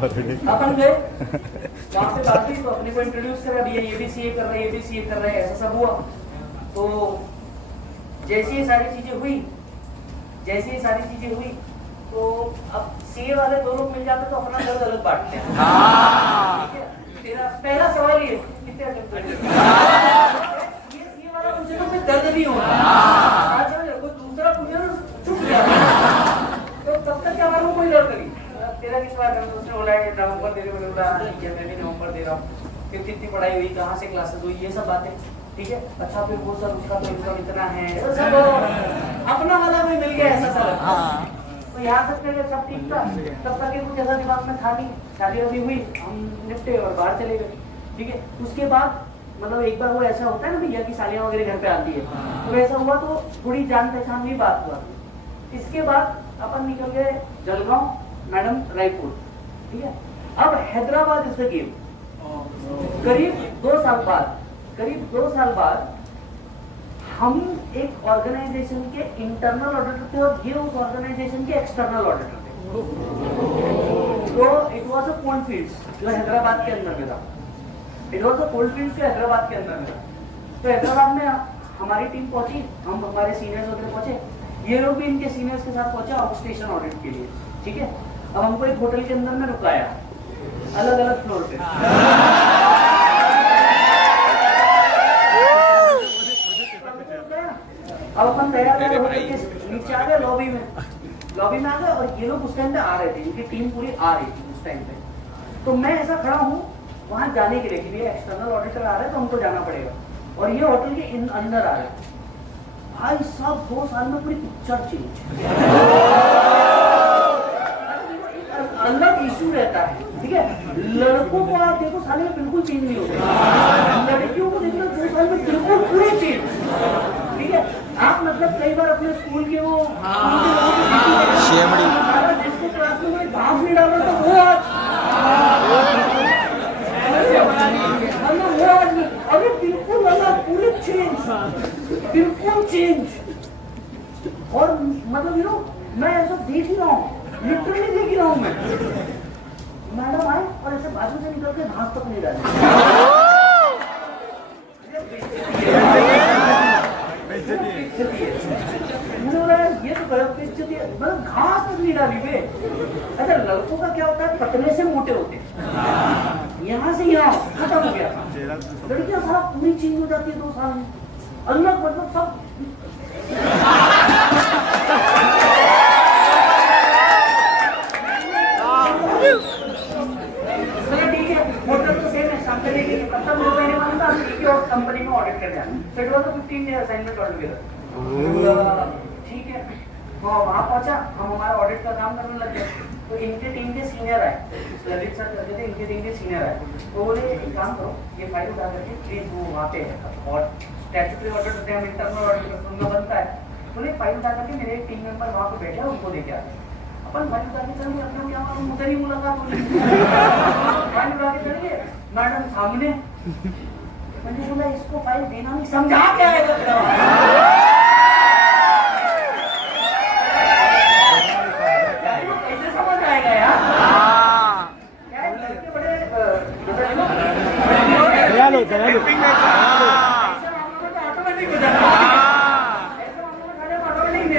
अपन गए वहाँ पे बात हुई तो अपने को इंट्रोड्यूस करा, भैया ये भी सीए कर रहे हैं, ये भी सीए कर रहे हैं, ऐसा सब हुआ। तो जैसे ये सारी चीजें हुई तो अब सीए वाले दो लोग मिल जाते तो अपना दर्द अलग बांटते हैं। ठीक है, तेरा पहला सवाल ये कितने अटेम्प्ट ये सीए वाला पूछे तो फिर दर्द नहीं होगा, कोई दूसरा पूछे तो चुप गया। तो तब तक क्या मालूम कोई दर्द नहीं, तेरा किस बार करना, उसने बोला है नवंबर दे रहे, मैंने बोला ये मैं भी नवंबर दे रहा हूँ, फिर कितनी पढ़ाई हुई, कहाँ से क्लासेस हुई, ये सब बातें। ठीक है, अच्छा फिर वो सब उसका तो इनकम इतना है, सब अपना वाला भी मिल गया ऐसा सब। तो यहाँ तक के सब ठीक था, तब तक कुछ ऐसा दिमाग में था नहीं, शादी वादी हुई, हम निपटे और बाहर चले गए। ठीक है, उसके बाद मतलब एक बार वो ऐसा होता है ना भैया की सालियाँ वगैरह घर पे आती है, तो वैसा हुआ तो थोड़ी जान पहचान भी बात हुआ। इसके बाद अपन निकल गए जलगांव, मैडम रायपुर। ठीक है, अब हैदराबाद इज द गेम। करीब 2 साल बाद हम एक ऑर्गेनाइजेशन के इंटरनल ऑडिटर थे और ये उस ऑर्गेनाइजेशन के एक्सटर्नल ऑडिटर थे। तो it was a cold fields जो हैदराबाद के अंदर में था, तो हैदराबाद में हमारी टीम पहुंची, हम हमारे सीनियर्स वगैरह पहुंचे, ये लोग भी इनके सीनियर्स के साथ पहुंचे आउट स्टेशन ऑडिट के लिए। ठीक है, अब हमको एक होटल के अंदर में रुकाया, अलग अलग फ्लोर पे। अब अपन तैयार होटल के नीचे आ गए, लॉबी में आ गए और ये लोग उस टाइम पे आ रहे थे, इनकी टीम पूरी आ रही थी उस टाइम पे। तो मैं ऐसा खड़ा हूँ वहां जाने के लिए कि ये एक्सटर्नल ऑडिटर आ रहे हैं तो हमको जाना पड़ेगा, और ये होटल के अंदर आ रहे हैं। भाई साहब 2 साल में पूरी पिक्चर चेंज, अलग इशू रहता है। ठीक है, लड़कों को आप देखो साले में बिल्कुल चेंज नहीं होते, लड़कियों को देखो 2 साल में बिल्कुल पूरे चेंज। ठीक है, आप मतलब कई बार अपने स्कूल के वो जिसके क्लास में घास नहीं डाल रहा था वो आज अरे बिल्कुल अलग, पूरे चेंज, बिल्कुल चेंज। और मतलब मैं ऐसा देख ही रहा हूँ, लिटरली देख ही रहा हूँ मैं। मैडम आए और ऐसे बाजू से निकल के घास तक नहीं डाले। ये तो गलत बेइज्जती है, मतलब घास तक नहीं डाली बे। अच्छा, लड़कों का क्या होता है, पतले से मोटे होते हैं, यहाँ से यहाँ खत्म हो गया। लड़कियां सारा पूरी चेंज हो जाती है 2 साल में, अलग मतलब सब। कंपनी में ऑडिट कर जाना, so it was a 15-day assignment altogether। ठीक है, तो वहाँ पहुंचा, हम हमारा ऑडिट का काम करने लग गए। तो इनके टीम के सीनियर आए, ललित सर करते थे, इनके टीम के सीनियर आए, तो बोले एक काम करो, ये फाइल उठा करके प्लीज वो वहाँ पे है, और स्टैट्यूटरी ऑडिट होते हैं, इंटरनल ऑडिट उनका बनता है, बोले फाइल उठा करके मेरे एक टीम मेंबर वहाँ पे बैठे उनको देके आते। अपन फाइल उठा के चलेंगे, अपने क्या मालूम उधर ही मुलाकात होगी। फाइल उठा के चलेंगे, मैडम सामने, मैंने बोला इसको फाइल देना नहीं, समझा क्या है कैसे समझ आएगा यार। क्या है, लड़के बड़े ऑटोमेटिक हो जाता है, ऐसे ऑटोमेटिक है।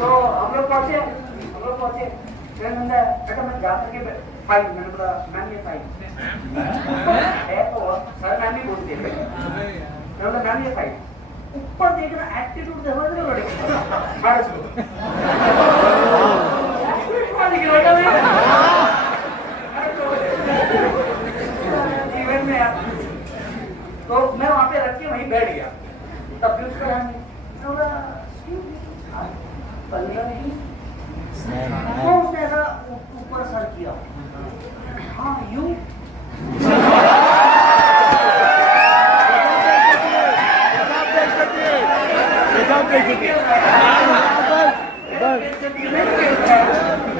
तो हम लोग पहुंचे, मैं जा करके फाइल, मैंने बोला मैम ये फाइल है, तो सर मैम ही बोलते हैं, मैं बोला मैम ये फाइल, ऊपर देखना एटीट्यूड समझ रहे हो लड़के, इवेंट में यार। तो मैं वहाँ पे रख के वहीं बैठ गया, तब भी उसका ध्यान नहीं, मैं बोला 15 मिनट, तो उसने ऐसा ऊपर सर किया, हाँ यू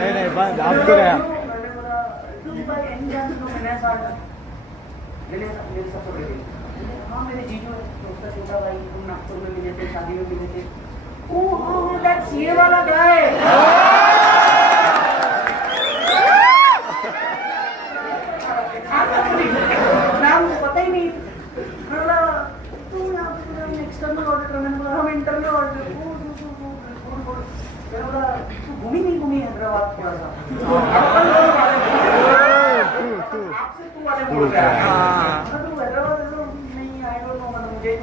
नहीं बंद आप तो गया। हाँ मेरे जीजू उसका छोटा भाई, तुम नागपुर में मिले थे, शादी में मिले थे। ओह दैट्स ये वाला गाय।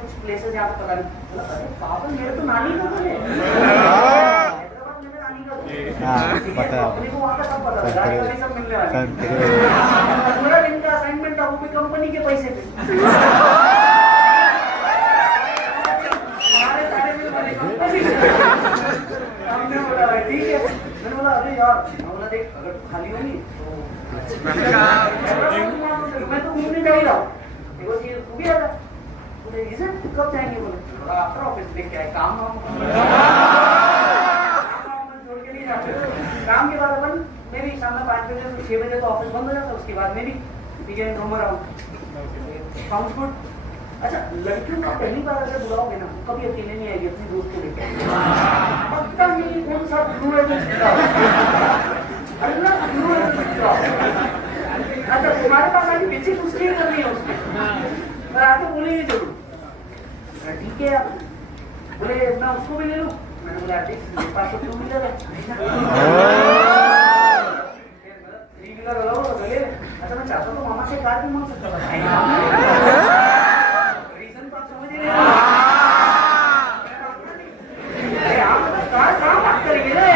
कुछ प्लेसेस यहाँ पे पता नहीं। बोला अरे पागल, मेरे तो नानी का घर है, हैदराबाद मेरे नानी का घर है। हाँ, ठीक है, पता है। अपने को वहाँ का सब पता है, गाड़ी वाड़ी सब मिलने वाली है। संतरे। 15 दिन का असाइनमेंट था, वो भी कंपनी के पैसे पे। हमारे सारे बिल वाले कंपनी के। हमने बोला भाई ठीक है, मैंने बोला अरे यार, मैं बोला देख अगर खाली होगी तो मैं तो घूमने जा ही रहा हूँ, देखो ये तू भी आ जा। बोले इसे कब जाएंगे? बोले आफ्टर ऑफिस। देख क्या है काम वाम छोड़ के नहीं जाते। काम के बाद अपन मैं भी शाम में 5 बजे से 6 बजे तो ऑफिस बंद हो जाता है, उसके बाद में भी ठीक है रोम अराउंड। Sounds good. अच्छा, लड़कियों का पहली बार अगर बुलाओगे ना, कभी अकेले नहीं आएगी, अपनी दोस्त को लेकर। पता नहीं कौन सा गुरु है जो सीखा, अल्लाह गुरु है जो सीखा। अच्छा, तुम्हारे पास आगे पीछे कुछ नहीं करनी है उसमें, पर आके बोलेंगे जरूर ठीक है यार। बोले मैं उसको भी ले लूँ? मैंने बोला देख मेरे पास तो 2 व्हीलर है, 3 व्हीलर अलाउ तो ले ले। अच्छा, मैं चाहता तो मामा से कार भी मांग सकता था, रीजन तो आप समझ ही नहीं। अरे आप कार कहाँ बात करेंगे रे?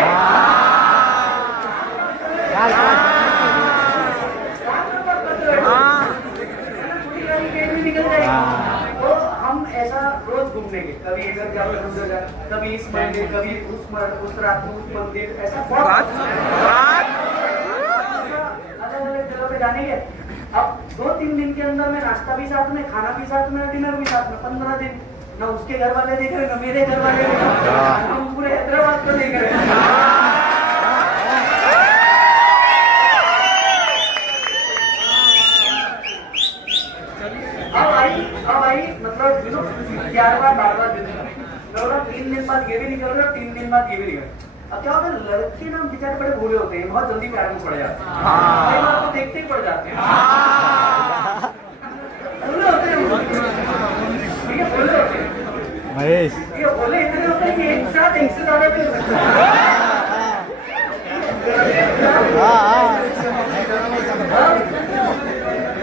छोटी गाड़ी के भी निकल जाएगी। तो हम ऐसा रोज घूमने के, कभी इधर जाओ उधर जाओ, कभी इस मंदिर, कभी उस रात में उस मंदिर, ऐसा बहुत अलग अलग जगह पे जाने के। अब 2-3 दिन के अंदर में नाश्ता भी साथ में, खाना भी साथ में, डिनर भी साथ में। 15 दिन ना उसके घर वाले देख रहे, ना मेरे घर वाले देख रहे, हम पूरे हैदराबाद को देख रहे। अब आई मतलब 11वां-12वां दिन, 3 दिन बाद ये भी निकल रहे और 3 दिन बाद ये भी निकल। अब क्या होता है, लड़के ना बेचारे बड़े भूले होते हैं, बहुत जल्दी प्यार में पड़ जाते हैं, कई बार तो देखते ही पड़ जाते हैं। भूले होते हैं, ठीक है, भूले होते हैं महेश। ये भूले इतने होते हैं कि एक साथ एक से ज्यादा भी हो सकते हैं।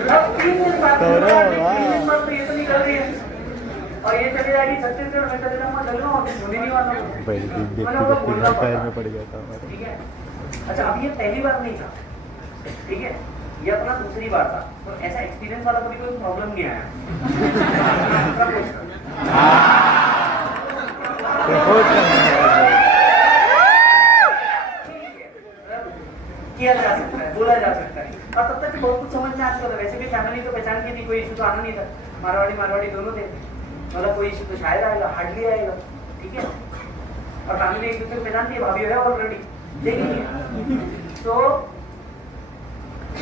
अब 3 दिन बाद तो ये तो निकल रही है और ये चली जाएगी छत्तीसगढ़ में, चले जाऊंगा जलगांव, होने नहीं वाला। पैर में पड़ गया था। ठीक है। अच्छा, अब ये पहली बार नहीं था, ठीक है, ये अपना दूसरी बार था। तो ऐसा एक्सपीरियंस वाला कभी कोई प्रॉब्लम नहीं आया। किया जा सकता है, बोला जा सकता है, और तब तक बहुत कुछ समझ में आ चुका था। वैसे भी फैमिली तो पहचान की थी, कोई इशू तो आना नहीं था। मारवाड़ी दोनों थे, मतलब कोई इशू तो शायद आएगा, हार्डली आएगा, ठीक है। और फैमिली एक दूसरे को पहचानती है, भाभी है ऑलरेडी, देखिए। तो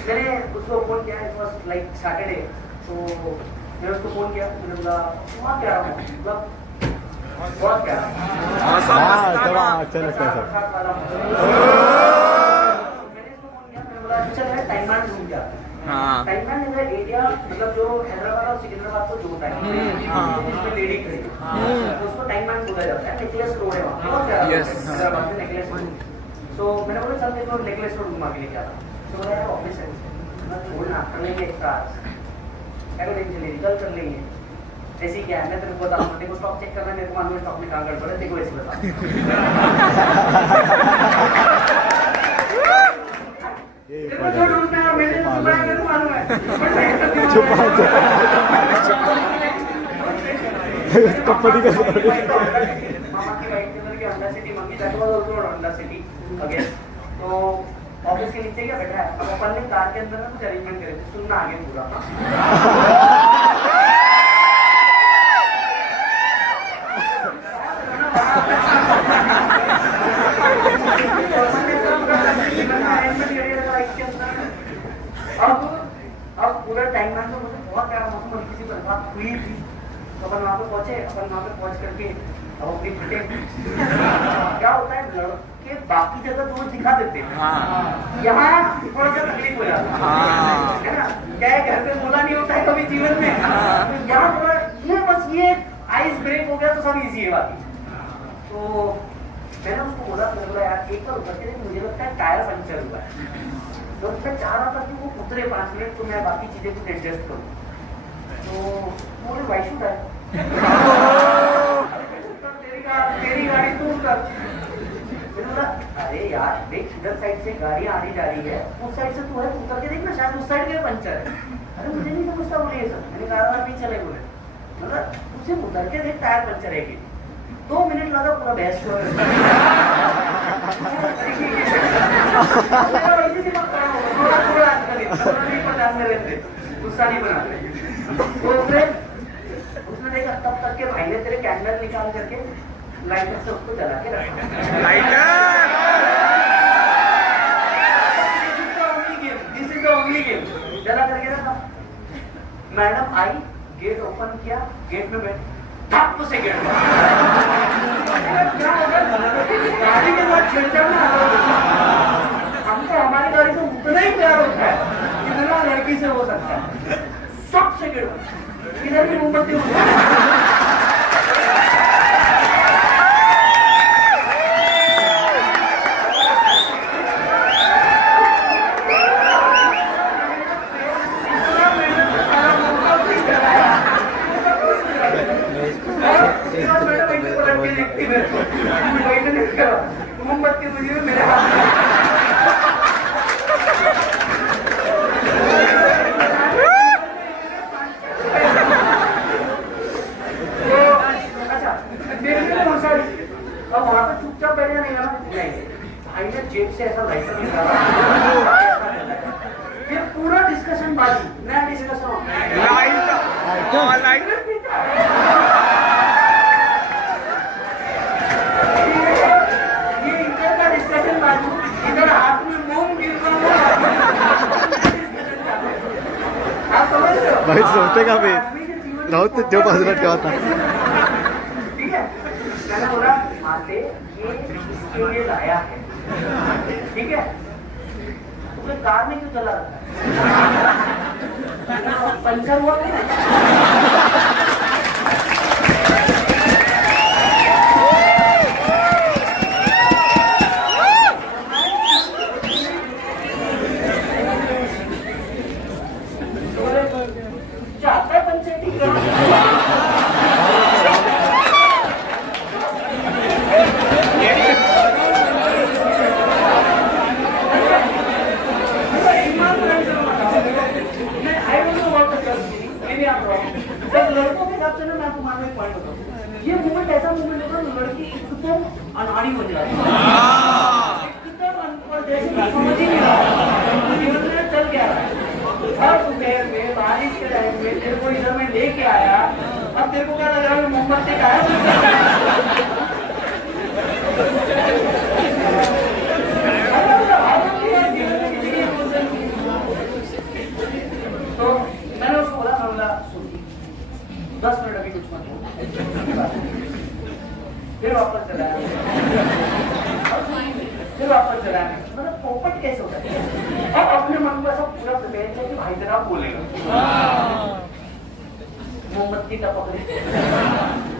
मैंने उसको फोन किया, इट वाज लाइक सैटरडे। तो मैंने उसको फोन किया, मैंने बोला वहाँ क्या रहा हूँ, मतलब बहुत क्या चलो चल है टाइम मैन घूम गया। टाइम मैन इज एरिया, मतलब जो हैदराबाद और सिकंदराबाद को जोड़ता है, जिसमें लेडी खड़ी है, उसको टाइम मैन बोला जाता है। नेकलेस रोड है वहाँ, बहुत ज्यादा हैदराबाद में नेकलेस रोड। तो मैंने बोला चल देखो नेकलेस रोड घुमा के लेके आता। तो बोला यार ऑफिस है, मैं छोड़ना कर लेंगे एक्स्ट्रा, क्या करेंगे, चलिए कल कर लेंगे। ऐसी क्या है, मैं तेरे को बताऊंगा, देखो स्टॉक चेक करना है, मेरे को मालूम है स्टॉक में कहाँ गड़बड़ है, देखो ऐसे बता। मैंने मेरे को मालूम है, कंपनी का मामा की वाइट कलर की होंडा सिटी मंगी, that was also Honda city again. तो ऑफिस के नीचे क्या बैठा है, अब अपन ने कार के अंदर ना कुछ अरेंजमेंट करे थे, सुनना आगे पूरा। अब पूरा टाइम मैन तो मुझे बहुत प्यारा मौसम, हल्की सी बरसात हुई थी। तो अपन वहाँ पे पहुंचे, अपन वहाँ पे पहुंच करके अब अपनी फटे। क्या होता है, लड़के बाकी जगह जो दिखा देते हैं, यहाँ थोड़ा सा तकलीफ हो जाता है ना। क्या है, घर पे बोला नहीं होता है कभी जीवन में, यहाँ थोड़ा ये बस ये आइस ब्रेक हो गया तो सब इजी है बाकी। तो मैंने उसको बोला, मैंने बोला यार एक बार उतर के देख, मुझे लगता है टायर पंचर हुआ है। तो मैं चाह रहा था कि वो उतरे 5 मिनट, तो मैं बाकी चीजें कुछ एडजस्ट करूँ। तो बोले वाई शुड है से गाड़ियाँ आनी जा रही है, उस साइड से तू है, उतर के देखना, शायद उस साइड में पंचर है। अरे मुझे नहीं समझता बोले ये सब, मैंने कहा पीछे चले बोले, मतलब उसे उतर के देख टायर पंचर है कि 2 मिनट लगा पूरा बहस को। गुस्सा नहीं बनाते। तो फिर उसने देखा, तब तक के भाई ने तेरे कैमरा निकाल करके लाइटर से उसको जला के रखा। This is the only game. जला करके रखा। मैडम आई, गेट ओपन किया, गेट में बैठ, ठप से गेट क्या होगा, गाड़ी के साथ छेड़छाड़। हमको हमारी गाड़ी से उतना ही प्यार होता है जितना लड़की से हो सकता है। सबसे गेट इधर भी मोमबत्ती उठा। मोमबत्ती मुझे मेरे हाथ में। अच्छा मेरे लिए कौन सा, अब वहां पे चुपचाप बैठे नहीं ना, नहीं भाई ने जेब से ऐसा लाइटर निकाला। ये पूरा डिस्कशन बाजी, नया डिस्कशन इधर हाथ में मोम गिर रहा आप समझ रहे हो भाई सोचेगा भी राहुल तो जो बाजूला ठेवा था। ठीक है, मैंने बोला माते ये इसके लिए लाया है, ठीक है, तो फिर कार में क्यों चला रहा है? पंचर हुआ नहीं। जाता है पंचायती लड़कों के हिसाब से ना, मैं आपको मान में पॉइंट बताऊं, ये मूवमेंट ऐसा मूवमेंट होता है लड़की एकदम अनाड़ी बन जाती है, एकदम अनपढ़ जैसे समझ ही नहीं रहा जीवन में चल क्या रहा है। हर दोपहर में बारिश के टाइम में तेरे को इधर में लेके आया, अब तेरे को क्या लग रहा है मोमबत्ती का है। तो मैंने उसको बोला, मैं बोला 10 मिनट अभी कुछ मत बोलो। फिर वापस चला, मतलब पोपट कैसे होता है। अब अपने मन को ऐसा पूरा प्रिपेयर किया कि भाई तेरा बोलेगा, मोमबत्ती का पकड़े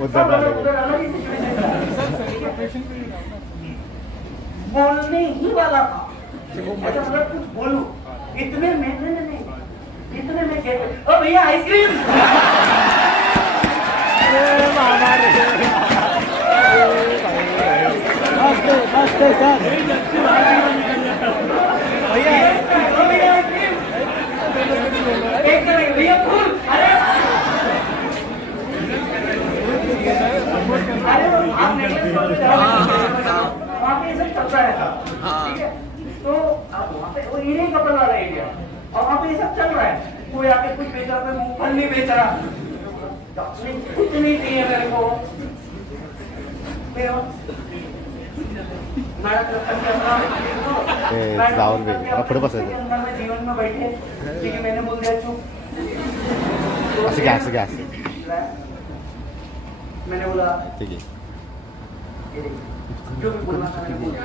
उधर अलग ही सिचुएशन बोलने ही वाला था। अच्छा मतलब कुछ बोलूं, इतने में नहीं, इतने में क्या, ओ भैया आइसक्रीम। भैया फूल, अरे आप नेकलेस वहाँ पे ये सब चलता रहता, ठीक है। तो अब वहाँ पे वो इन्हीं कपल वाला एरिया, और वहाँ पे ये सब चल रहा है। कोई आके कुछ बेच रहा, कोई मूंगफली नहीं बेच रहा, कुछ नहीं चाहिए मेरे को। राहुल भाई पुढे बसायचं जीवन में बैठे, ठीक है, मैंने बोल दिया चुप। असं गॅस मैंने बोला ठीक है, जो भी बोलना था मैंने बोल दिया।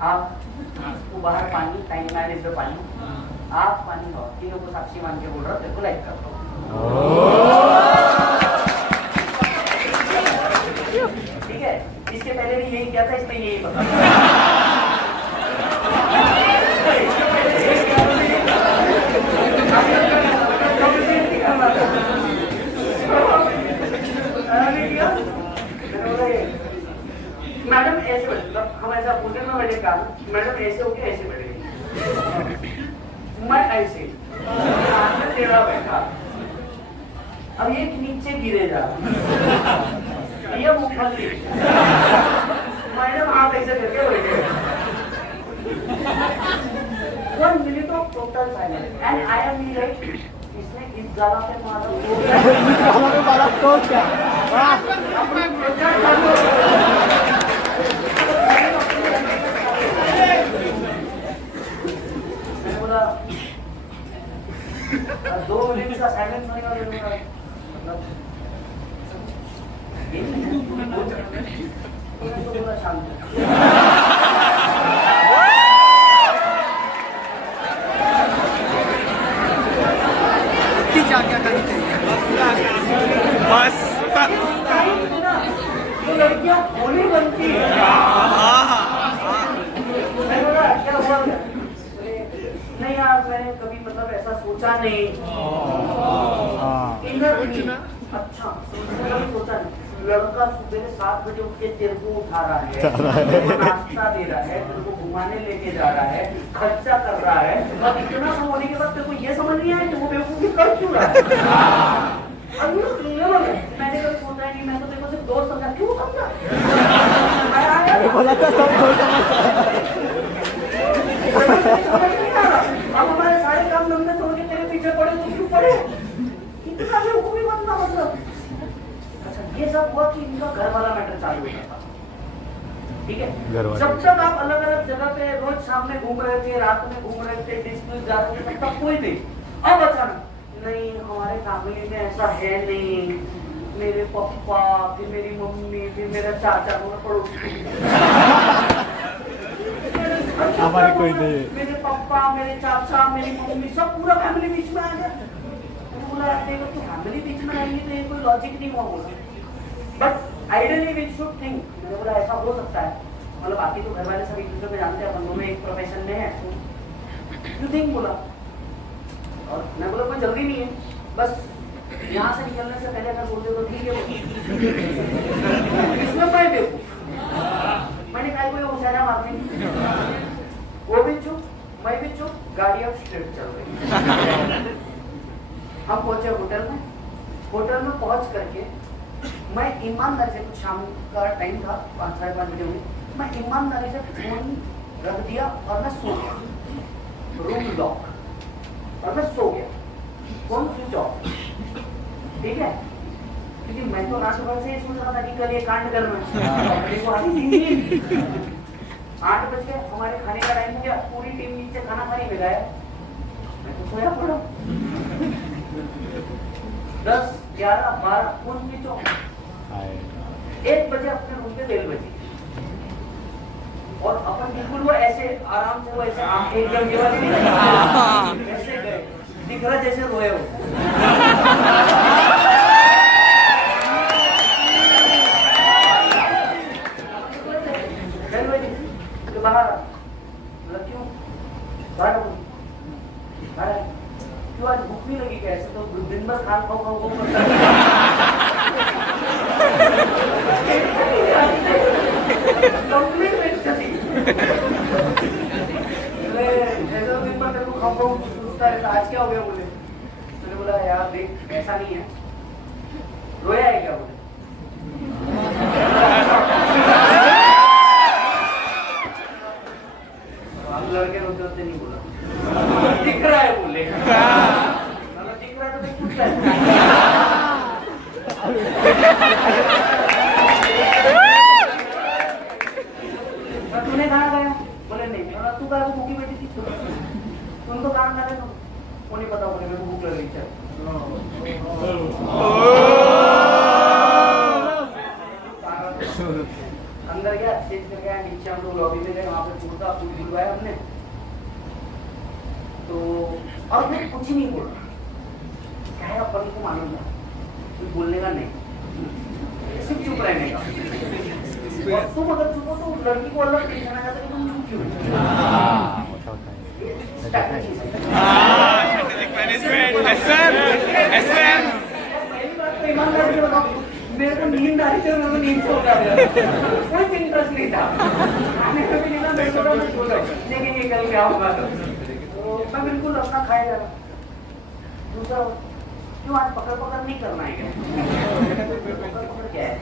आप वो बाहर पानी टाइम मैनेज में पानी, आप पानी हो, तीनों को साक्षी मान के बोल रहा हूँ, तेरे को लाइक कर रहा हूँ, ठीक है। इसके पहले भी यही किया था, इसमें यही बता मैंने बोला ये मैडम ऐसे बैठे, हम ऐसा पूछे में बैठे काम, मैडम ऐसे हो गया ऐसे बैठे, मैं ऐसे टेढ़ा बैठा, अब ये नीचे गिरे जा, ये मूंगफली, मैडम आप ऐसे करके बैठे, 1 minute of total silence, and I am like, इसने इस जगह पे मारा तो क्या? अपने प्रोजेक्ट मैंने बोला 2 मिनट का साइलेंस होने का मतलब तो बोला शांत लड़कियां भोली बनती है। क्या हुआ? नहीं यार मैंने कभी मतलब ऐसा सोचा नहीं। अच्छा सोचा नहीं। लड़का सुबह 7 बजे उठ के तेरे को उठा रहा है, तेरे को नाश्ता दे रहा है, तेरे को घुमाने लेके जा रहा है, खर्चा कर रहा है, और इतना सब होने के बाद तेरे को ये समझ नहीं आया कि वो बेवकूफी कर क्यों रहा है? मैंने कभी सोचा नहीं, मैं तो तेरे को सिर्फ दोस्त समझा, क्यों समझा? अब हमारे सारे काम धंधे छोड़ के तेरे पीछे पड़े तो क्यों पड़े? इतना बेवकूफी बनना मतलब। अच्छा ये सब हुआ कि इनका घर वाला मैटर चालू हो था, ठीक है? जब तक आप अलग अलग जगह पे रोज शाम में घूम रहे थे, रात में घूम रहे थे, डिस्प्यूट जा रहे थे, तब कोई नहीं। अब अचानक नहीं हमारे फैमिली में ऐसा है नहीं, मेरे पापा फिर मेरी मम्मी फिर मेरा चाचा पड़ोसी हमारे कोई नहीं, मेरे पापा मेरे चाचा मेरी मम्मी सब पूरा फैमिली बीच में आ गया। बोला देखो तो फैमिली बीच में आएंगे तो ये कोई लॉजिक नहीं हुआ बोला, but ideally we should think. मैंने बोला ऐसा हो सकता है, मतलब बाकी तो घर वाले सब एक दूसरे को जानते हैं, अपन दोनों एक प्रोफेशन में है, यू थिंक बोला। और मैं बोला कोई जल्दी नहीं है, बस यहाँ से निकलने से पहले अगर बोल दे तो ठीक है। इसमें मैं देखूं मैंने कहा कोई होशियारा बात नहीं, वो भी चुप मैं भी चुप, गाड़ी अब स्ट्रेट चल रही। हम पहुंचे होटल में, होटल में पहुंच करके मैं ईमानदारी से, कुछ शाम का टाइम था 5 साढ़े 5 बजे हुई, मैं ईमानदारी से फोन रख दिया और मैं सो गया, रूम लॉक और मैं सो गया, फोन स्विच ऑफ, ठीक है? क्योंकि मैं तो रात भर से ये सोच रहा था कि कल ये कांड करना है, को आती नींद। 8 बज गए, हमारे खाने का टाइम हो गया, पूरी टीम नीचे खाना खाने में गया, मैं तो सोया पड़ा। 10, 11, 12 फोन स्विच ऑफ, 1 बजे अपने रूम पे बेल बजी और अपन बिल्कुल वो ऐसे आराम से, वो ऐसे आंखें एकदम ये वाली नहीं, ऐसे गए, दिख रहा जैसे रोए हो। तो बाहर क्यों बाहर क्यों आज भूख नहीं लगी? कैसे तो दिन भर खान खाओ कंप्लीट दिन भर तेरे को खाओ पूछता रहता, आज क्या हो गया बोले? मैंने बोला यार देख ऐसा नहीं है, रोया है क्या बोले? हम लड़के रोते रोते नहीं बोला, दिख रहा है बोले, दिख रहा है तो देख पूछ रहा है तूने कहा गया? बोले नहीं। तू कहा भूखी बैठी थी, तुम तो काम कर रहे हो, वो नहीं पता बोले मेरे को भूख लग रही है। अंदर गया, स्टेज पे गया, नीचे हम लोग लॉबी में गए, वहाँ पे पूरा फूल दिलवाया हमने तो, और मैं कुछ ही नहीं बोल रहा, क्या है अपन को मालूम था कुछ बोलने का नहीं, सिर्फ चुप रहने का। और तुम अगर चुप हो तो लड़की को अलग टेंशन आ जाता है कि तुम चुप क्यों? पहली बात तो ईमानदारी से बताओ, मेरे को नींद आ रही थी, मेरे को नींद सो गया, कुछ इंटरेस्ट नहीं था खाने में भी नहीं था। मैं सोचा मैं सो जाऊँ, लेकिन ये कल क्या होगा तो मैं बिल्कुल अपना खाया जा रहा। दूसरा, क्यों आज पकड़ पकड़ नहीं करना है क्या? पकड़ पकड़ क्या है?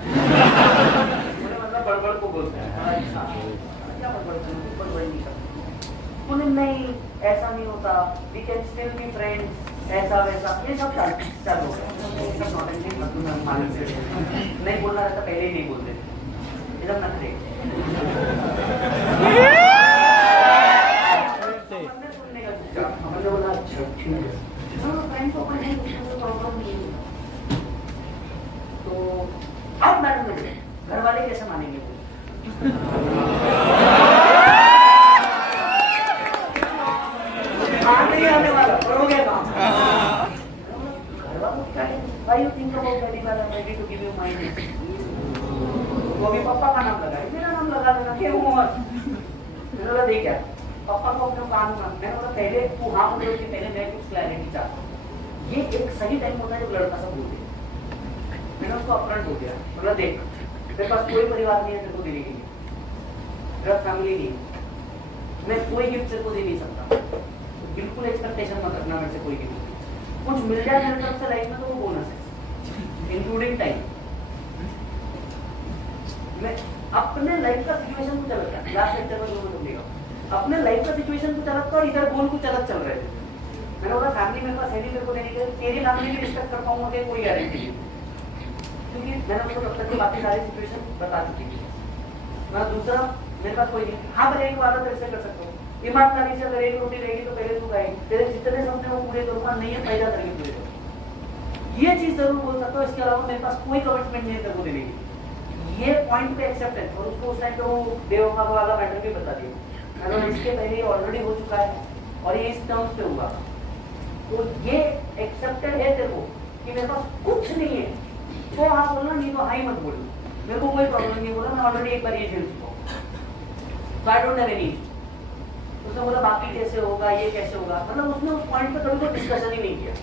मैंने मतलब बड़बड़ को बोलते हैं, अच्छा क्या बड़बड़ करूँ, बड़बड़ नहीं करते। बोले नहीं ऐसा नहीं होता, we can still be friends, ऐसा वैसा, ये सब चालू हो गया। ये सब नॉलेज मतलब मालूम से नहीं बोलना रहता, पहले ही नहीं बोलते थे, ये सब नखरे। सुनने का चुपचाप, हमने बोला अच्छा ठीक है, फ्रेंड्स ओपन है, उसमें प्रॉब्लम नहीं है। तो अब मैडम ने घर वाले कैसे मानेंगे? नहीं आने वाला, पर हो गया काम। घर वालों क्या है? Why you think about that? I'm ready to give you my name. वो भी पापा का नाम लगा है, मेरा नाम लगा देना, क्यों मत? मैंने बोला देख यार, पापा को अपने काम में, मैंने बोला पहले तू हाँ बोले उसके पहले मैं कुछ क्लैरिटी चाहता हूँ। ये एक सही टाइम होता है जब लड़का सब बोलते हैं। मैंने उसको अपफ्रंट हो गया, बोला देख मेरे पास कोई परिवार नहीं है तेरे को देने के लिए, मेरा फैमिली नहीं है, मैं कोई गिफ्ट तेरे को दे नहीं सकता, बिल्कुल एक्सपेक्टेशन मत रखना मेरे से कोई गिफ्ट। कुछ मिल जाए मेरे तरफ से लाइफ में तो वो बोनस है, इंक्लूडिंग टाइम। मैं अपने लाइफ का सिचुएशन कुछ अलग था, लास्ट लेक्चर में दोनों बोलेगा, अपने लाइफ का सिचुएशन कुछ अलग था और इधर गोल कुछ अलग चल रहे थे। मैंने बोला फैमिली मेरे पास है नहीं तेरे को देने के लिए, तेरी फैमिली की रिस्पेक्ट कर पाऊंगा कि कोई गारंटी नहीं, क्योंकि मैंने उसको तब तक की बाकी सारी सिचुएशन बता चुकी थी। मैं दूसरा मेरे पास कोई नहीं, हाँ पर एक वादा तेरे से कर सकता हूँ, ईमानदारी से अगर एक रोटी रहेगी तो पहले तू खाएगी, तेरे जितने सपने वो पूरे करूंगा, नहीं है पैदा करके पूरे करूंगा, ये चीज जरूर बोल सकता हूँ। इसके अलावा मेरे पास कोई कमिटमेंट नहीं है तेरे को देने की, ये पॉइंट पे एक्सेप्ट है। और उसको उस टाइम पे वो बेवफा वाला मैटर भी बता दिया, मैंने इसके पहले ऑलरेडी हो चुका है और ये इस टर्म्स पे हुआ, तो ये एक्सेप्टेड है तेरे को कि मेरे पास कुछ नहीं है, तो हाँ बोलना, नहीं तो हाँ ही मत बोलना, मेरे को कोई प्रॉब्लम नहीं बोला, मैं ऑलरेडी एक बार ये झेल चुका हूँ, so I don't have any issue। उसने बोला बाकी कैसे होगा, ये कैसे होगा, मतलब उसने उस पॉइंट पे कभी कोई डिस्कशन ही नहीं किया,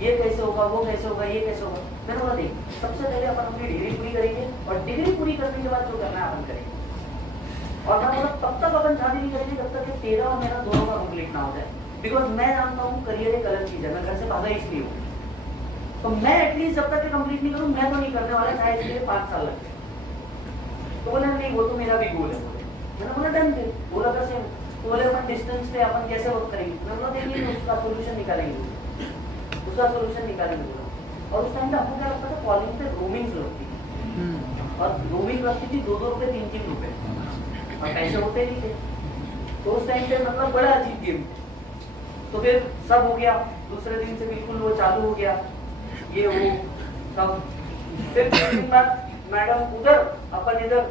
ये कैसे होगा, वो कैसे होगा, ये कैसे होगा। मैंने बोला देख सबसे पहले अपन अपनी डिग्री पूरी करेंगे और डिग्री पूरी करने के बाद जो करना है अपन करेंगे, और मैं बोला तब तक अपन शादी नहीं करेंगे जब तक तेरा और मेरा दोनों का कंप्लीट ना हो जाए, बिकॉज मैं जानता हूँ करियर एक अलग चीज है, मैं घर से भागा इसलिए हूँ, तो मैं एटलीस्ट जब तक कंप्लीट नहीं करूँ मैं तो नहीं करने वाला, चाहे इसलिए 5 साल लग जाए। तो बोले नहीं वो तो मेरा भी गोल है, बोले मैंने बोला डन थे, बोला कैसे, तो बोले अपन डिस्टेंस पे अपन कैसे वर्क करेंगे, मैं बोला देखिए उसका सोल्यूशन निकालेंगे, उसका सोल्यूशन निकालेंगे बोला। और उस टाइम पे आपको क्या लगता था, कॉलिंग पे रोमिंग लगती थी, और रोमिंग लगती थी 2-2 रुपए 3-3 रुपए, और पैसे होते नहीं थे, तो उस टाइम पे मतलब बड़ा अजीब गेम। तो फिर सब हो गया, दूसरे दिन से बिल्कुल वो चालू हो गया, ये वो सब। फिर 3 दिन बाद मैडम उधर अपन इधर।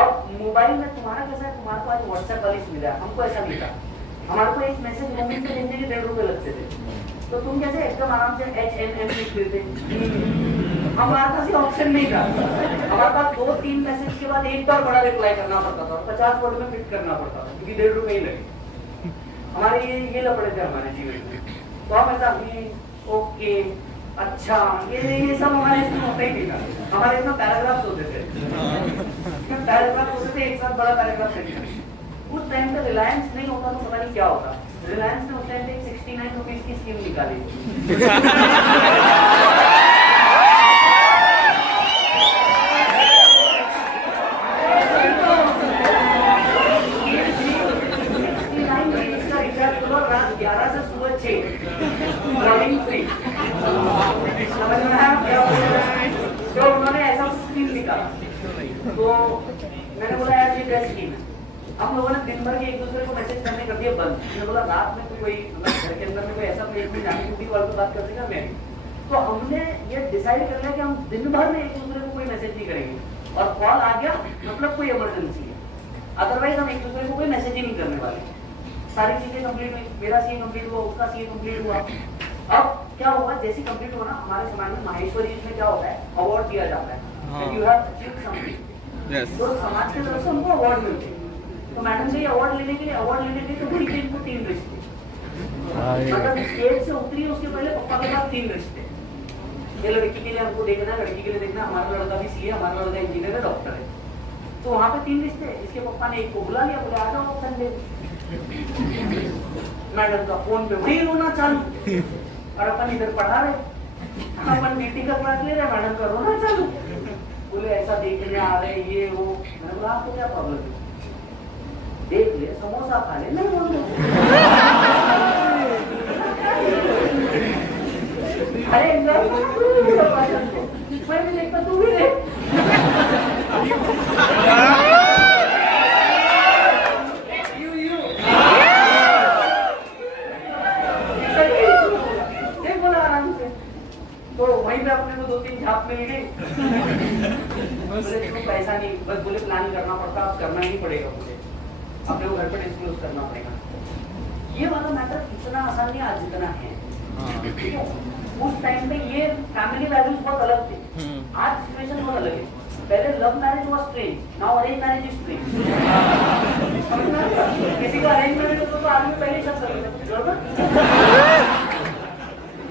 अब मोबाइल में तुम्हारा कैसा है, तुम्हारे को आज व्हाट्सएप वाली सुविधा है, हमको ऐसा नहीं था, हमारे को एक मैसेज मोमेंट पे भेजने के 1.5 रुपए लगते थे, तो तुम कैसे एकदम आराम से HMM लिख देते, हमारे पास ऑप्शन नहीं था, हमारे पास 2-3 मैसेज के बाद एक बार बड़ा रिप्लाई करना पड़ता था, 50 वर्ड में फिट करना पड़ता था, क्योंकि 1.5 रुपए ही लगे। हमारे ये लपड़े थे हमारे जीवन में, तो हम ऐसा ओके अच्छा ये सब हमारे इसमें होता ही नहीं था, हमारे इसमें पैराग्राफ्स होते थे, पैराग्राफ होते थे, एक साथ बड़ा पैराग्राफ लिखना। उस टाइम पे रिलायंस नहीं होता तो पता नहीं क्या होता, रिलायंस ने उस टाइम पे 69 रुपीज की स्कीम निकाली। रात 11 से सुबह 6 रनिंग फ्री, समझ में आया क्या बोल रहे हैं? तो उन्होंने ऐसा स्कीम निकाला, तो मैंने बोला यार ये बेस्ट स्कीम है। हम लोगों ने दिन भर के एक दूसरे को मैसेज करने कर दिया बंद, मैंने बोला रात में कोई घर के अंदर में कोई ऐसा प्लेस में जाने की वाले बात कर देगा मैं, तो हमने ये डिसाइड कर लिया कि हम दिन भर में एक दूसरे को कोई मैसेज नहीं करेंगे, और कॉल आ गया मतलब कोई इमरजेंसी है, अदरवाइज हम एक दूसरे को कोई मैसेज ही नहीं करने वाले। सारी चीजें कंप्लीट हुई, मेरा सीए कंप्लीट हुआ, उसका सीए कंप्लीट हुआ। अब क्या होगा, जैसे कंप्लीट हुआ ना, हमारे समाज में माहेश्वरी में क्या होता है, अवार्ड दिया जाता है, यू हैव अचीव्ड समथिंग, तो समाज की तरफ से उनको अवार्ड मिलते हैं। तो मैडम से अवार्ड लेने के लिए तो बड़ी टीम को 3 रिश्ते, मतलब स्टेज से उतरी उसके पहले पापा के पास 3 रिश्ते, ये लड़की के लिए हमको देखना, लड़की के लिए देखना, हमारा लड़का भी सीए, हमारा लड़का इंजीनियर है, डॉक्टर है। तो वहाँ पे 3 रिश्ते, इसके पापा ने एक को बुला लिया, बोले आ जाओ संडे। मैडम का फोन पे वही रोना चालू, और अपन इधर पढ़ा रहे, अपन ड्यूटी का क्लास ले रहे, मैडम का रोना चालू। बोले ऐसा देखने आ रहे ये वो। मैंने बोला आपको क्या प्रॉब्लम है? देख ले, समोसा खा ले। नहीं बोल अरे मैं भी देखता, तू भी देख। बोला आराम से, तो वहीं पे अपने को 2-3 झाप मिल गई। बोले इसको पैसा नहीं, बस बोले प्लान करना पड़ता, अब करना ही पड़ेगा, मुझे अपने को घर पर डिस्क्लोज करना पड़ेगा। ये वाला मैटर इतना आसान नहीं आज जितना है, ठीक है? उस टाइम पे ये फैमिली वैल्यूज बहुत अलग थे, आज सिचुएशन बहुत अलग है। पहले love marriage was strange, now arrange marriage is strange. किसी का अरेंज मैरिज होता तो आदमी पहले ही सब कर लेता,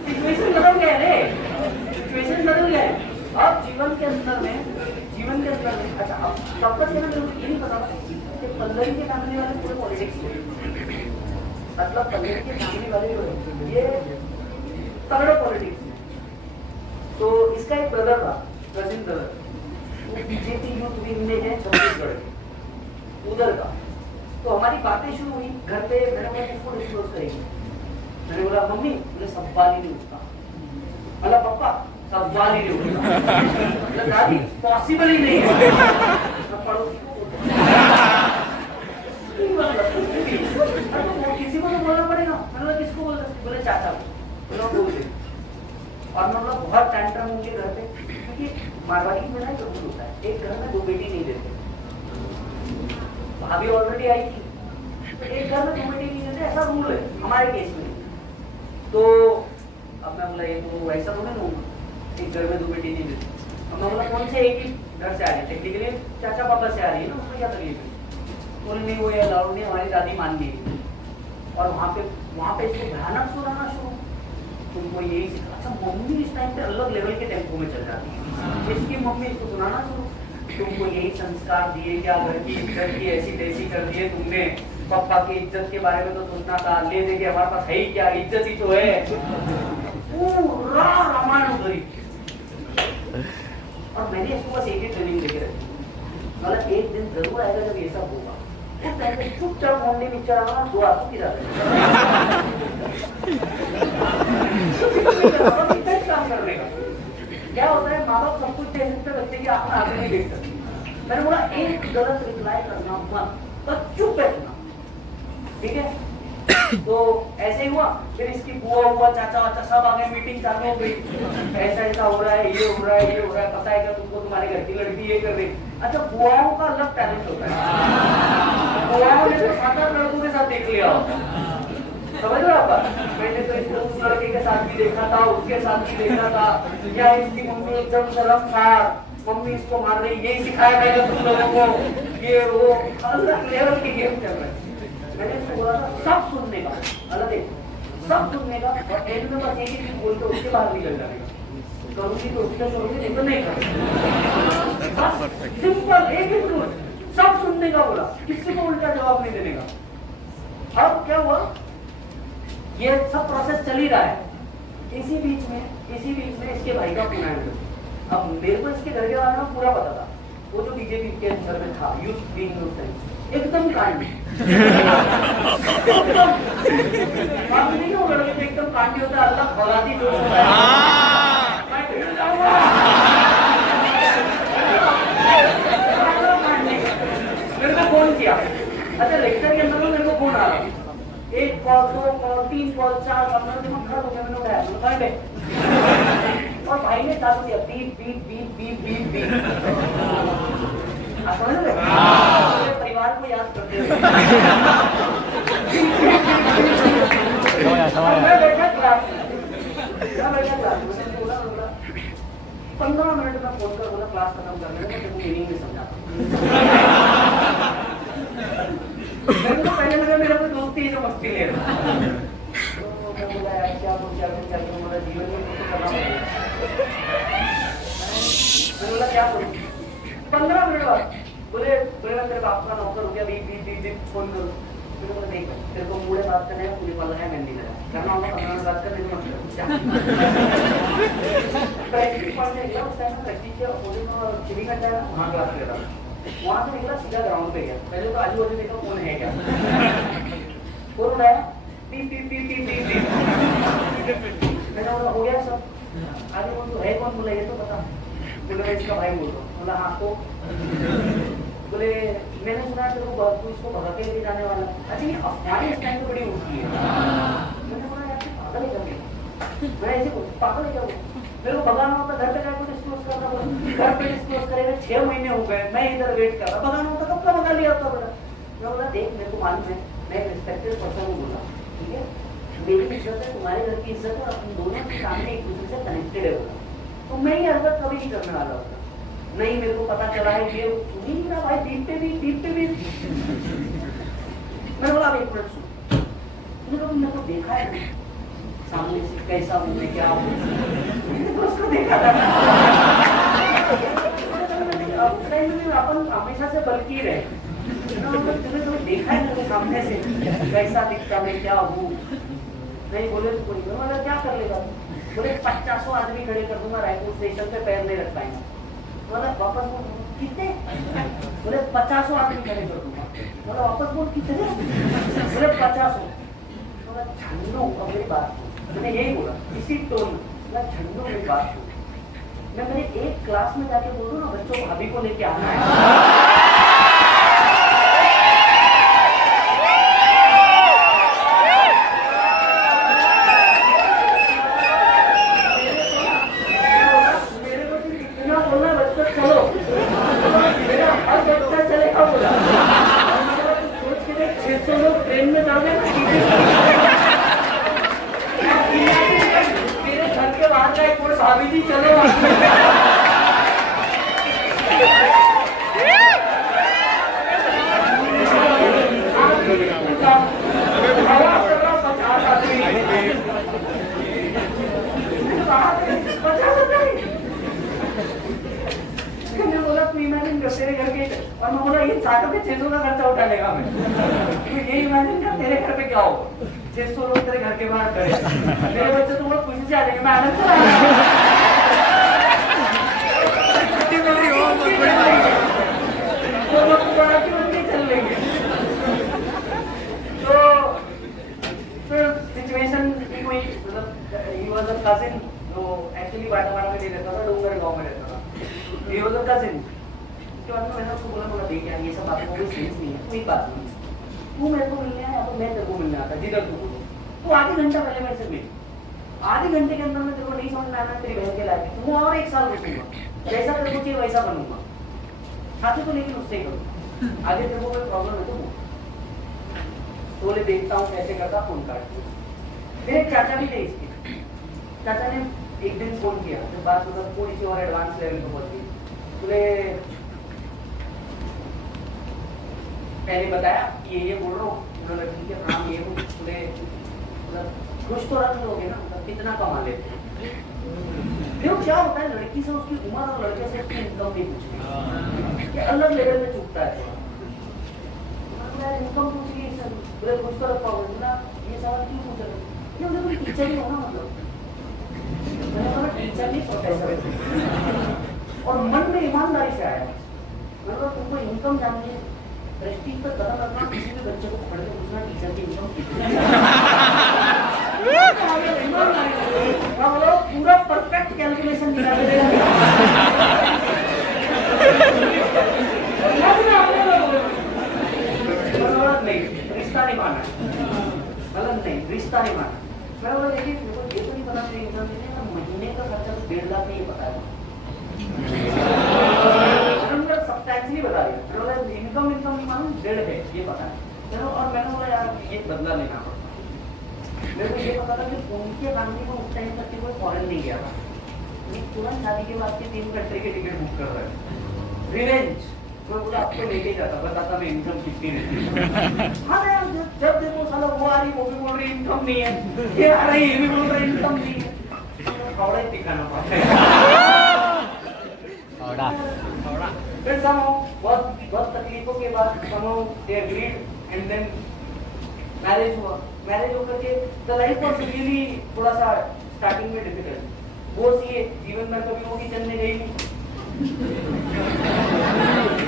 सिचुएशन बदल गया रे, सिचुएशन बदल गया है। अब जीवन के अंदर में अच्छा, अब तब तक ये नहीं पता कि पंद्रह के फैमिली वाले पूरे पॉलिटिक्स में, मतलब पंद्रह के फैमिली वाले जो है ये तगड़ा पॉलिटिक्स है। तो इसका एक ब्रदर था, कजिन ब्रदर, वो बीजेपी यूथ विंग में है छत्तीसगढ़ के उधर का। तो हमारी बातें शुरू हुई घर पे, मैंने बोला किसको डिस्क्लोज करेंगे? मैंने बोला मम्मी, बोले सवाल ही नहीं उठता। मतलब पापा सवाल ही नहीं उठता, मतलब दादी पॉसिबल ही नहीं है। पड़ोसी को किसी को तो बोलना पड़ेगा। मैंने बोला किसको बोल रहे? बोले चाचा को। बोल दे। और मतलब बहुत टैंट्रम होंगे घर पे, क्योंकि मारवाड़ी में ना रूल होता है, एक घर में 2 बेटी नहीं देते। भाभी ऑलरेडी आई थी, तो एक घर में 2 बेटी नहीं देते, ऐसा रूल है हमारे केस में। तो अब मैं बोला ये तो ऐसा तो नहीं होगा, एक घर में 2 बेटी नहीं देते। अब मैं बोला कौन से एक ही घर से आ रही है? टेक्निकली चाचा पापा से आ रही है ना, उसमें क्या तकलीफ है? बोले नहीं वो ये अलाउड नहीं, हमारी दादी मान गई। और वहाँ पे इसको भयानक सुनाना शुरू, तुमको यही सिखा। अच्छा, मम्मी इस टाइम पे अलग लेवल के टेम्पो में चल जाती है, इसकी मम्मी इसको सुनाना शुरू, तुमको यही संस्कार दिए क्या, घर की इज्जत की ऐसी तैसी कर दिए तुमने, पापा की इज्जत के बारे में तो सोचना था, ले दे के हमारे पास है ही क्या, इज्जत ही तो है। पूरा रामायण उधरी। और मैंने इसको बस एक ही ट्रेनिंग देके रखी, मतलब एक दिन जरूर आएगा जब ये सब होगा। उस टाइम पे चुपचाप मोंडे नीचे आना, 2 आंसू गिरा काम करने का। क्या होता है, माँ बाप सब कुछ दे सकते, बच्चे की आंख में आंखें नहीं देख सकते। मैंने बोला एक गलत रिप्लाई करना मत, बस चुप बैठना, ठीक है? तो ऐसे ही हुआ। फिर इसकी बुआ हुआ, चाचा वाचा सब आ गए, मीटिंग चालू हो गई, ऐसा ऐसा हो रहा है, ये हो रहा है, ये हो रहा है, पता है क्या तुमको, तुम्हारे घर की लड़की ये कर रही। अच्छा, बुआओं का अलग टैलेंट होता है, बुआओं ने तो 7-8 लड़कों के साथ देख लिया, समझ रहे आप? मैंने तो इसको उस लड़के के साथ भी देखा था, उसके साथ भी देखा था, या इसकी मम्मी एकदम शर्मसार, मम्मी इसको मार रही, यही सिखाया गया तुम लोगों को, ये वो अलग लेवल के गेम चल रहे हैं। मैंने इसको बोला था सब सुनने का, अलग है सब सुनने का, और एंड में बस एक ही चीज बोलते उसके बाहर निकल जाने का, करूंगी तो उसके करूंगी, नहीं तो नहीं करूंगी, बस सिंपल एक ही रूल, सब सुनने का बोला, किसी को उल्टा जवाब नहीं देने का। अब क्या हुआ, ये सब प्रोसेस चल ही रहा है, इसी बीच में इसके भाई का फोन आया। अब मेरे को इसके घर के बारे में पूरा पता था, वो जो बीजेपी के घर में था, यूथ विंग में एकदम कांडी, नहीं हो लड़के एकदम कांडी होता है, अल्लाह बगाती जोश होता है, मेरे को फोन किया। अच्छा, लेक्चर के अंदर मेरे को फोन आ रहा, 1 कॉल 2 कॉल 3 कॉल 4 कॉल, मेरा दिमाग खराब हो गया। मैंने उठाया और भाई ने चालू किया beep beep beep beep beep beep. समझ रहे? परिवार को याद करते हुए मैं बैठा क्लास में, बोला 15 मिनट में फोन कर बोला क्लास खत्म करने में, तेरे को मीनिंग नहीं समझा। मेरे को पहले लगा मेरा कोई दोस्ती है जो मस्ती ले रहा है, तो मैं बोला क्या बोल क्या जीवन में कुछ करना पड़ेगा। क्या करूं? 15 मिनट बाद बोले मैं तेरे बाप का नौकर हो गया, बीप फोन करो। मैंने बोला देख तेरे को मूड है बात करने का, पुलिस वाला है मेहंदी लगा करना होगा, 15 मिनट बात करने को मतलब प्रैक्टिस पढ़ने गया उस टाइम प्रैक्टिस किया, पुलिस में चिली घंटा है वहाँ क्लास ले रहा, वहाँ से निकला सीधा ग्राउंड पे गया। पहले तो आजू बाजू देखा कौन है क्या, फोन उठाया P P P P P P. मैंने बोला हो गया सब, आगे बोल तो है कौन, बोला ये तो बता। बोले मैं इसका भाई बोल रहा हूँ। बोला हाँ तो बोले मैंने सुना तेरे को इसको भगा के लेके जाने वाला। अच्छा ये अफवाहें इस टाइम पे बड़ी उठती है। मैंने बोला यार पागल है क्या, मैं ऐसे पागल है क्या, मेरे को भगाना होता घर पे जाकर डिस्क्लोज करना, घर पे डिस्क्लोज करेगा 6 महीने हो गए, मैं इधर वेट कर रहा, भगाना होता कब का भगा लिया होता बड़ा। मैं बोला देख मेरे को मालूम है, मैं एक रिस्पेक्टेड पर्सन हूँ, बोला ठीक है मेरी इज्जत है, तुम्हारे घर की इज्जत है, और तुम दोनों के सामने एक दूसरे से कनेक्टेड है, बोला तो मैं ये हरकत कभी नहीं करने वाला होता। नहीं मेरे को पता चला है ये सुनी ना भाई, दीप पे भी मैंने बोला अब एक मिनट सुन, मेरे को देखा है सामने से कैसा हूँ मैं, क्या हूँ, तो उसको देखा था। अपन हमेशा से बल्कि रहे, तुम्हें तो देखा है मेरे सामने से कैसा दिखता मैं, क्या हूँ। नहीं बोले तो कोई, मतलब क्या कर लेगा, बोले 50 आदमी खड़े कर दूंगा रायपुर स्टेशन पे, पैर नहीं रख पाएंगे। बोला वापस बोल कितने, बोले 50 आदमी खड़े कर दूंगा। बोला वापस बोल कितने, बोले 50। बोला झंडू अब मेरी बात सुन, मैंने यही बोला इसी टोन में, झंडू मेरी बात सुन, मैं मेरे एक क्लास में जाके बोल दूं ना बच्चों भाभी को लेके आना है, भाभी जी चलो बोला तू इमेजिन कर तेरे घर के, और मैं बोला ये 600 का खर्चा उठा लेगा मैं, तो ये इमेजिन कर तेरे घर पे क्या होगा, 600 लोग तेरे घर के बाहर खड़े, मेरे बच्चे तो बहुत खुशी से आ जाएंगे, मैं आनंद से चल लेंगे। तो सिचुएशन कोई मतलब ही वाज अ कजिन जो एक्चुअली बाटावाड़ा में नहीं रहता था, डोंगर गांव में रहता था, ही वाज अ कजिन। उसके बाद मैंने उसको बोला देख यार ये सब बातों में कोई सेंस नहीं है, कोई बात नहीं, तू मेरे को मिलने आया तो मैं तेरे को मिलने आता, जिधर तू बोलो तू आधे घंटा पहले मेरे से मिल, आधे घंटे के अंदर में तेरे को नहीं समझ में आना तेरी बहन के लायक, तू और 1 साल रुकूंगा, जैसा तेरे को चाहिए वैसा बनूंगा, साथी तो लेकिन उससे ही करूँ, आगे तेरे को कोई प्रॉब्लम है तो बोले देखता हूँ कैसे करता, फोन काट दिया। फिर एक चाचा भी थे इसके, चाचा ने एक दिन फोन किया, जब बात मतलब थोड़ी सी और एडवांस लेवल पे पहुंच गई, बोले पहले बताया ये बोल रहा हूँ, बोला ठीक है प्रणाम ये हूँ, बोले मतलब खुश तो रख लोगे ना, मतलब कितना कमा लेते हैं। देखो क्या होता है लड़की से उसकी उम्र और लड़के से उसकी इनकम नहीं पूछती, अलग लेवल में चूकता है, इनकम पूछिए सर, बोले कुछ तो रख पाओगे ना, ये सवाल क्यों पूछ रहे हो, क्यों तुम टीचर ही हो ना, मतलब मैंने बोला टीचर नहीं प्रोफेसर, और मन में ईमानदारी से आया, मतलब तुमको इनकम जाननी है, दृष्टि पर कदम रखना, किसी भी बच्चे को पढ़ के पूछना टीचर की इनकम कितनी है, पूरा परफेक्ट कैलकुलेशन निकाल देगा, नहीं रिश्ता नहीं माना, मतलब नहीं रिश्ता नहीं माना। मैं बोला देखिए मेरे को ये तो नहीं पता मेरी इनकम कितनी है, महीने का खर्चा तो 1.5 लाख नहीं पता है, सब्सटेंशियली बता दिया, मैं बोला इनकम नहीं मालूम 1.5 है ये पता है, चलो। और मैंने बोला यार ये बदला लेना पड़ता, मेरे को ये पता था कि उनके फैमिली को उस टाइम तक कोई फॉरेन नहीं गया था, तुरंत शादी के बाद के 3 कंट्री के टिकट बुक कर रहे हैं, रिवेंज। मैं बोला आपको लेके जाता, बताता मैं इनकम कितनी रहती है, हाँ यार जब देखो साला वो आ रही वो भी बोल रही इनकम नहीं है, ये आ रही ये भी बोल रही इनकम नहीं है, कौड़ा ही दिखाना पड़ता है। फिर बहुत बहुत तकलीफों के बाद they agreed and then marriage हुआ। मैरिज होकर के द लाइफ वाज रियली थोड़ा सा स्टार्टिंग में डिफिकल्ट। वो ये जीवन में कभी वो भी चलने गई नहीं।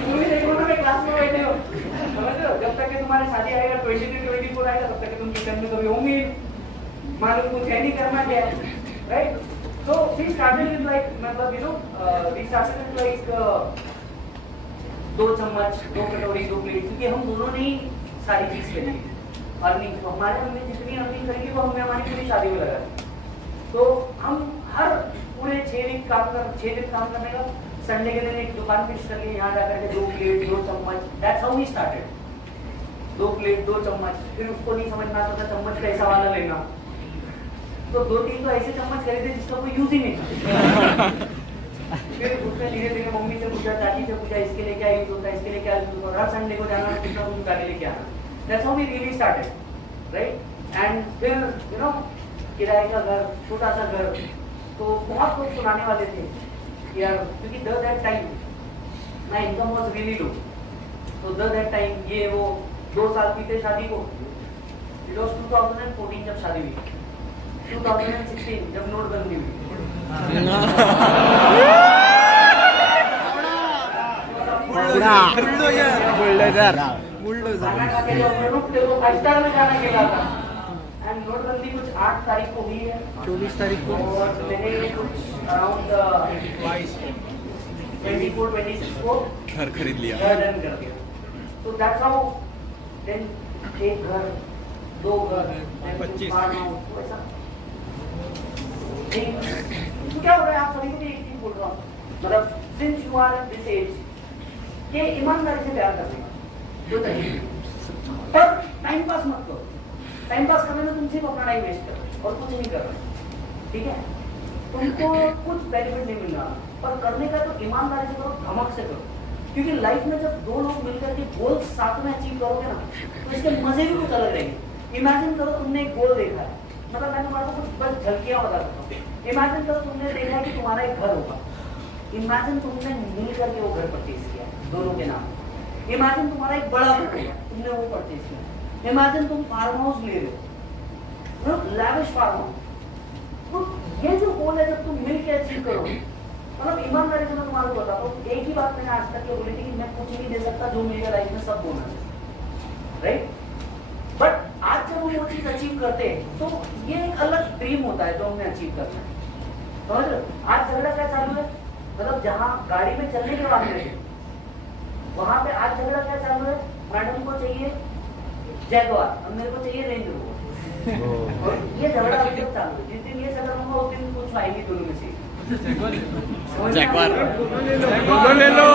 तुम भी देखो ना, क्लास में बैठे हो, समझ रहे हो, जब तक कि तुम्हारी शादी आएगा 23-24 आएगा तब तक कि तुम किचन में कभी होंगे मालूम कुछ है नहीं करना क्या है, right? So we started with like मतलब we started with like 2 चम्मच 2 कटोरी 2 प्लेट, क्योंकि हम दोनों ने ही सारी चीज करी अर्निंग। तो हमारे हमने जितनी अर्निंग करी वो हमने हमारी पूरी शादी में लगाई। तो हम हर पूरे 6 दिन काम करने का संडे के दिन एक दुकान फिक्स करके यहाँ जाकर के 2 प्लेट 2 चम्मच, that's how we started. 2 plate 2 चम्मच, फिर उसको नहीं समझ में आता था चम्मच कैसा वाला लेना, तो 2-3 तो ऐसे चम्मच खरीदे जिसका कोई यूज ही नहीं था। फिर उसमें धीरे धीरे मम्मी से पूछा, चाची से पूछा, इसके लिए क्या यूज होता है, इसके लिए क्या यूज होता है, हर संडे को जाना पूछना कुछ गाड़ी लेके आना। That's how we really started, right? And फिर किराए का घर, छोटा सा घर, तो बहुत लोग सुनाने वाले थे यार, क्योंकि that time my income was really low. तो दैट टाइम ये वो 2 साल बीते शादी को, इट वाज 2014 जब शादी हुई, 2016 जब नोटबंदी हुई। खाना खा के जब मैं रुकते तो 5 स्टार में खाना खेला था। एंड नोटबंदी कुछ 8 तारीख को हुई है, 24 तारीख को, और मैंने कुछ अराउंड 24-26 को घर खरीद लिया, डन कर दिया। तो दैट्स हाउ देन एक घर 2 घर 25 ऐसा। तो क्या हो रहा है, आप सभी को भी एक चीज बोल रहा हूँ, मतलब since you are at this age, ये ईमानदारी से प्यार करने का जो तरीका, पर टाइम पास मत करो। टाइम पास करने में तुम सिर्फ अपना टाइम वेस्ट करो और कुछ नहीं कर रहे, ठीक है? तुमको कुछ बेनिफिट नहीं मिल रहा, पर करने का तो ईमानदारी से करो, धमक से करो, क्योंकि लाइफ में जब 2 लोग मिलकर के गोल साथ में अचीव करोगे ना, तो इसके मजे भी कुछ अलग रहेंगे। इमेजिन करो तुमने एक गोल देखा है, मतलब मैं तुम्हारे को कुछ बस झलकियां बता सकता हूँ। इमेजिन करो तुमने देखा कि तुम्हारा एक घर होगा, इमेजिन तुमने मिल करके वो घर परचेज किया दोनों के नाम। इमेजिन तुम्हारा एक बड़ा घर होगा, तुमने वो परचेज किया। इमेजिन तुम फार्म हाउस ले रहे हो, लैविश फार्म हाउस। तो ये जो गोल है जब तुम मिल के अचीव करोगे, मतलब ईमानदारी से मैं तुम्हारे को बताता हूँ, एक ही बात मैंने आज तक ये बोली थी कि मैं कुछ नहीं दे सकता जो मेरे लाइफ में सब बोनस है, राइट? बट आज जब हम वो चीज अचीव करते हैं तो ये एक अलग ड्रीम होता है जो हमने अचीव करना है, समझ रहे हो? आज झगड़ा क्या चालू है, मतलब जहाँ गाड़ी में चलने के बाद में वहां पे आज झगड़ा क्या चालू है, मैडम को चाहिए जैगवार और मेरे को चाहिए रेंज रोवर, और ये झगड़ा अभी तक चालू है। जिस दिन ये झगड़ा होगा उस दिन कुछ आएगी दोनों में से, जैगवार दोनों ले लो।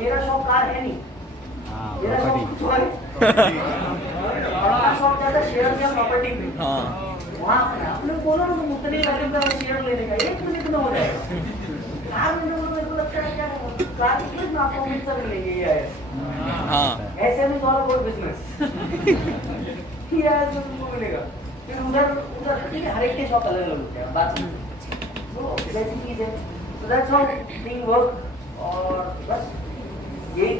मेरा शौक कार है नहीं, मेरा शौक कुछ और है। बड़ा शौक ज्यादा शेयर या प्रॉपर्टी पे, वहाँ आपने बोला ना तुम उतने वैल्यू का शेयर लेने का 1 मिनट में हो जाएगा। 4 मिनट में मेरे को लगता है क्या कार किस ना आपको मिल सब लेंगे ये है, ऐसे में थोड़ा बहुत बिजनेस ये है तुमको मिलेगा। फिर उधर ठीक है, हर एक के शौक अलग अलग होते हैं, बात तो वैसी चीज है। तो दैट्स हाउ थिंग वर्क, और बस यही